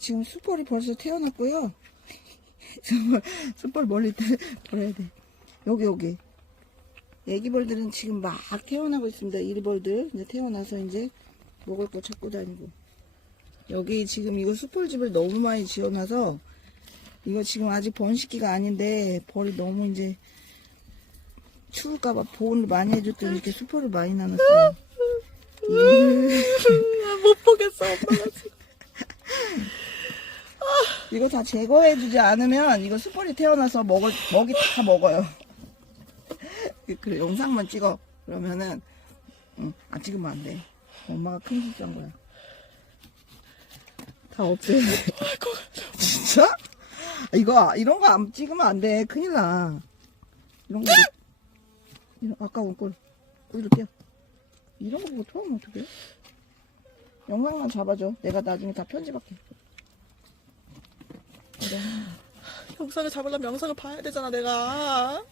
지금 숯벌이 벌써 태어났고요. 숯벌, 숯벌 멀리 때 버려야 돼. 여기, 여기. 애기벌들은 지금 막 태어나고 있습니다. 이리벌들. 이제 태어나서 이제 먹을 거 찾고 다니고. 여기 지금 이거 숯벌집을 너무 많이 지어놔서 이거 지금 아직 번식기가 아닌데 벌이 너무 이제 추울까봐 보온을 많이 해줬더니 이렇게 숯벌을 많이 나눴어요. 못 보겠어, 엄마가 지금. 이거 다 제거해주지 않으면 이거 숯벌이 태어나서 먹을 먹이 다 먹어요. 그래 영상만 찍어 그러면은 응, 안 찍으면 안 돼. 엄마가 큰 실수 한 거야. 다 없애. 진짜? 아, 이거 이런 거 안 찍으면 안 돼. 큰일 나. 이런 거 이런 아까운 꼴 꼴로 떼어. 이런 거 보고 토하면 어떡해? 영상만 잡아줘. 내가 나중에 다 편집할게. 영상을 잡으려면 영상을 봐야 되잖아, 내가.